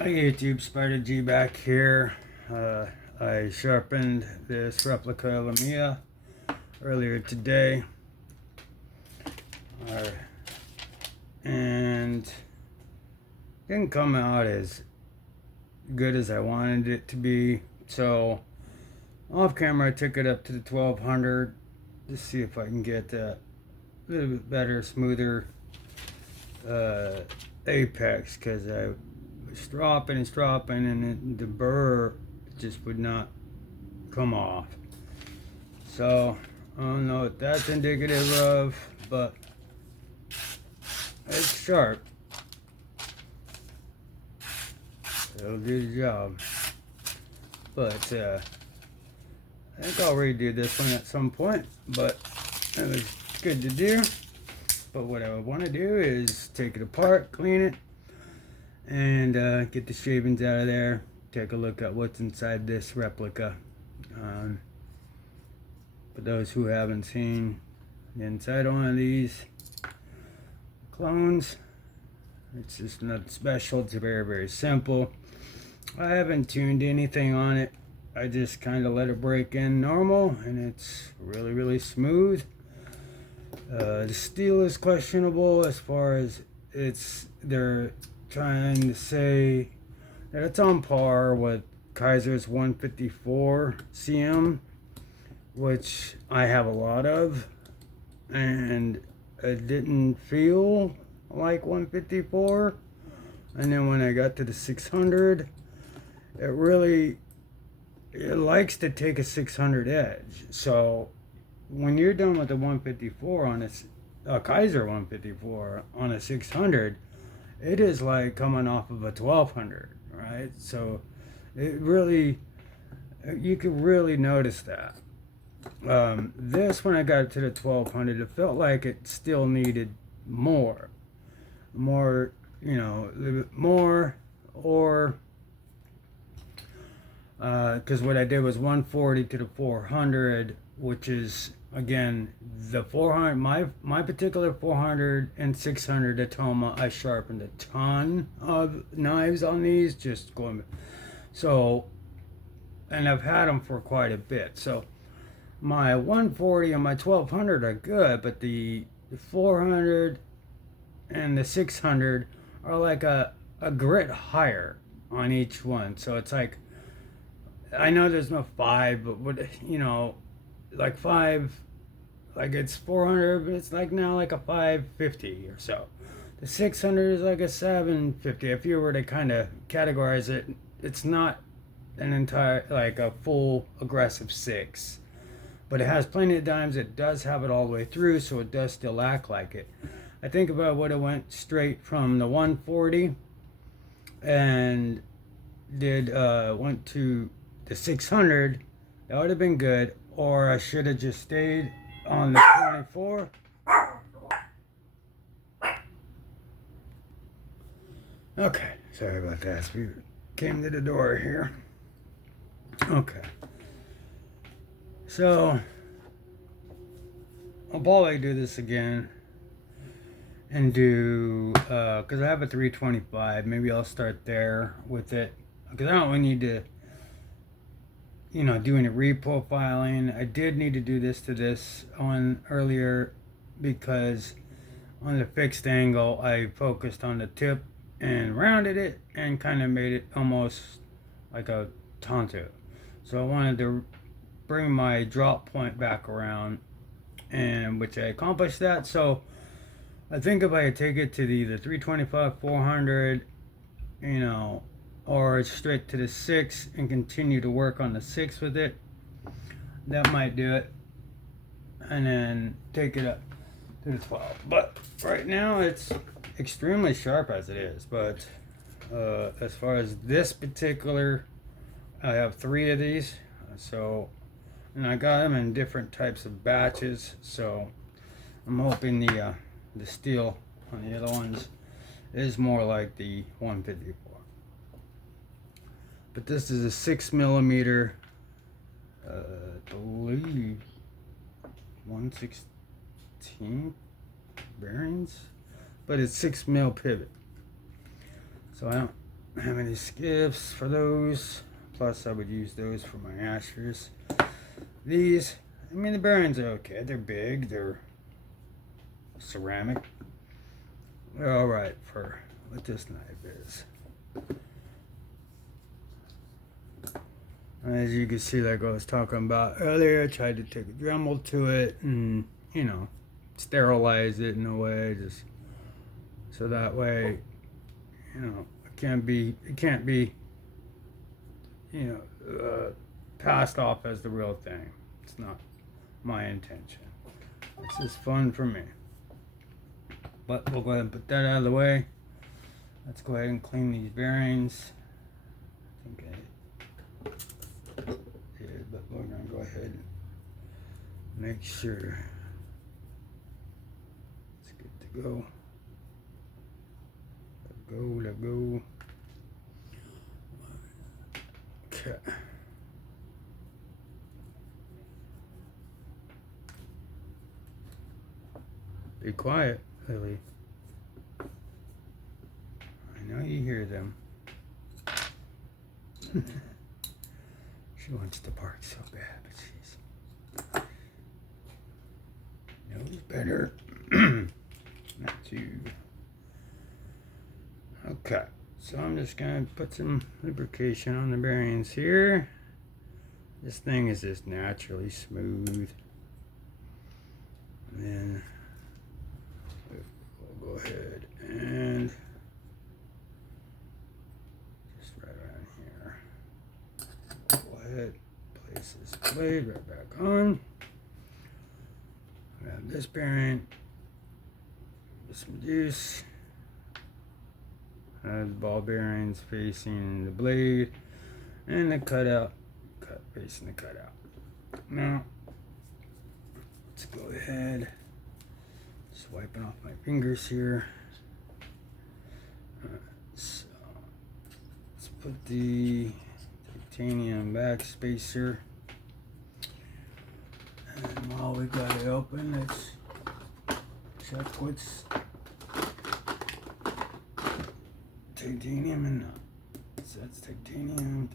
Hi YouTube, Spider G back here. I sharpened this replica Lamia earlier today, and didn't come out as good as I wanted it to be. So off camera, I took it up to the 1200 to see if I can get a little bit better, smoother apex, because I was dropping and the burr just would not come off. So I don't know what that's indicative of, but it's sharp. It'll do the job. But I think I'll redo this one at some point, but it was good to do. But what I want to do is take it apart, clean it, and get the shavings out of there. Take a look at what's inside this replica. For those who haven't seen the inside of one of these clones, it's just nothing special. It's very, very simple. I haven't tuned anything on it. I just kind of let it break in normal, and it's really, really smooth. The steel is questionable as far as they're trying to say that it's on par with Kaiser's 154 cm, which I have a lot of, and it didn't feel like 154. And then when I got to the 600, it likes to take a 600 edge. So when you're done with the 154 on a Kaiser 154 on a 600, it is like coming off of a 1200, right? So you could really notice that. This, when I got to the 1200, it felt like it still needed more, a little bit more, or because what I did was 140 to the 400, which is, again, the 400, my particular 400 and 600 Atoma, I sharpened a ton of knives on these, just going, so, and I've had them for quite a bit. So my 140 and my 1200 are good, but the 400 and the 600 are like a grit higher on each one. So it's like, I know there's no 5, but like 5, like it's 400, but it's like now like a 550 or so. The 600 is like a 750. If you were to kind of categorize it, it's not an entire, like a full aggressive 6, but it has plenty of dimes. It does have it all the way through, so it does still act like it. I think if I would have went straight from the 140 and went to the 600, that would have been good. Or I should have just stayed on the 24. Okay, sorry about that. We came to the door here. Okay, so I'll probably do this again and do, because I have a 325. Maybe I'll start there with it, because I don't need to, do any reprofiling. I did need to do this on earlier, because on the fixed angle I focused on the tip and rounded it and kind of made it almost like a tanto. So I wanted to bring my drop point back around, and which I accomplished that. So I think if I take it to the 325, 400, or straight to the 6 and continue to work on the 6 with it, that might do it, and then take it up to the 12. But right now it's extremely sharp as it is. But as far as this particular, I have 3 of these, so, and I got them in different types of batches, so I'm hoping the steel on the other ones is more like the 154. But this is a 6mm, I believe 1/16 bearings, but it's 6mm pivot. So have any skips for those. Plus, I would use those for my ashers. These, I mean, the bearings are okay. They're big. They're ceramic. They're all right for what this knife is. As you can see, like I was talking about earlier, I tried to take a Dremel to it and, you know, sterilize it in a way, just so that way, you know, it can't be, you know, passed off as the real thing. It's not my intention. It's just fun for me. But we'll go ahead and put that out of the way. Let's go ahead and clean these bearings. I think I did, but we're gonna go ahead and make sure it's good to go. Let go. Okay. Be quiet, Lily. I know you hear them. She wants to bark so bad, but she's knows better not to. Okay, so I'm just gonna put some lubrication on the bearings here. This thing is just naturally smooth. And then we'll go ahead and just right around here. Go ahead, place this blade right back on. Grab this bearing, put some juice. The ball bearings facing the blade and the cutout, facing the cutout. Now, let's go ahead, just wiping off my fingers here. So, let's put the titanium back spacer. And while we got it open, let's check what's titanium and not. So that's titanium.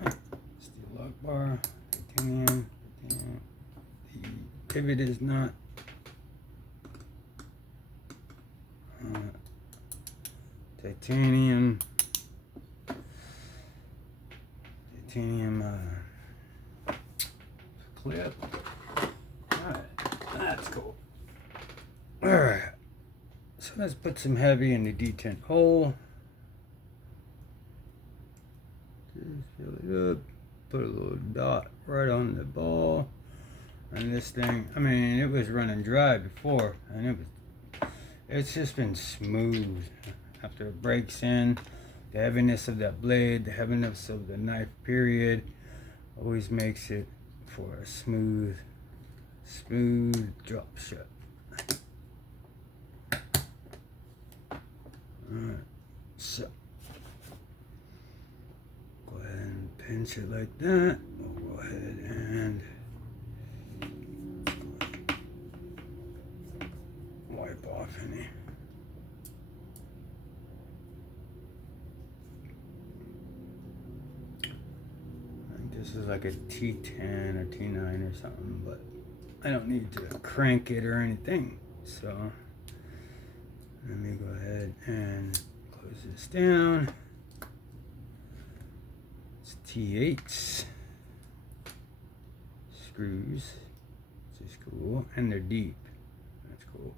Alright, steel lock bar, titanium. The pivot is not. Titanium clip. Alright, that's cool. Alright. So let's put some heavy in the detent hole. Just fill it up. Put a little dot right on the ball. And this thing, I mean, it was running dry before, and it's just been smooth after it breaks in. The heaviness of that blade, the heaviness of the knife period, always makes it for a smooth drop shot. Alright, so go ahead and pinch it like that. We'll go ahead and wipe off any. I think this is like a T10 or T9 or something, but I don't need to crank it or anything. So let me go ahead and close this down. It's T8s. Screws. Which is cool. And they're deep. That's cool.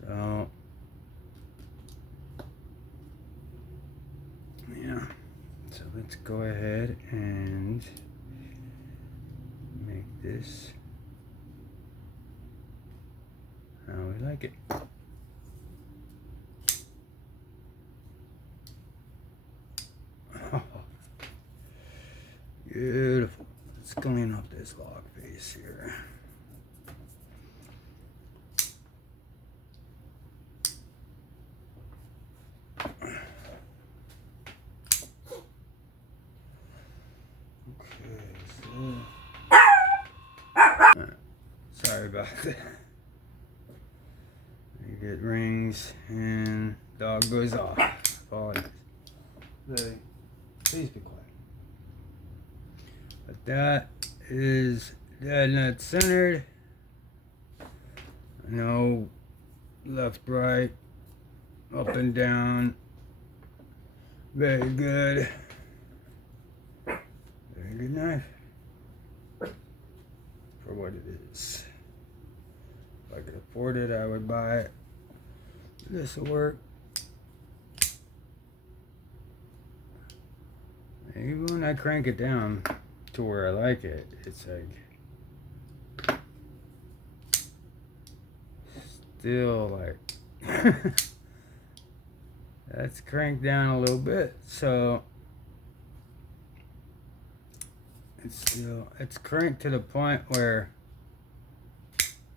So, yeah. So let's go ahead and make this how we like it. Oh, beautiful. Let's clean up this log face here. Okay, so sorry about that. You get rings rings and dog goes off. That's all it is. Lily, please be quiet. But that is dead nut centered. No left, right, up and down. Very good. Very good knife for what it is. If I could afford it, I would buy it. This will work. Even when I crank it down to where I like it, it's like still like that's cranked down a little bit, so it's cranked to the point where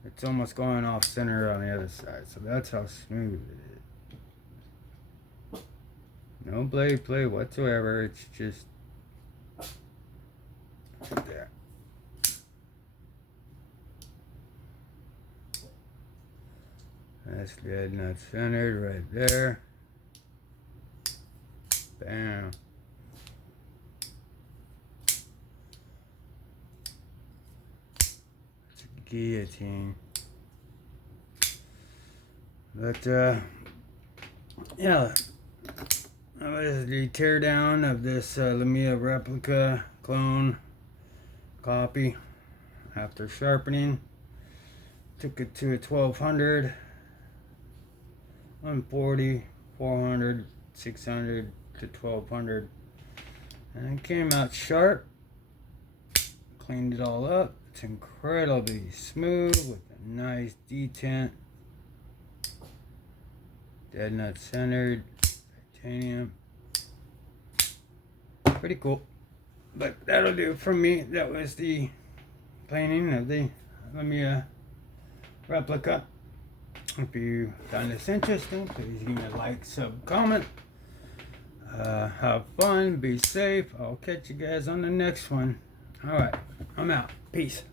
it's almost going off center on the other side. So that's how smooth it is. No blade play whatsoever. It's just like that. That's dead nut centered right there. Bam. It's a guillotine. But yeah, that was the teardown of this Lamia Replica clone copy after sharpening. Took it to a 1200, 140, 400, 600 to 1200, and it came out sharp. Cleaned it all up. It's incredibly smooth with a nice detent. Dead nut centered, titanium. Pretty cool. But that'll do for me. That was the planing of the Lamia Replica. If you found this interesting, please give me a like, sub, comment. Have fun, be safe. I'll catch you guys on the next one. Alright, I'm out. Peace.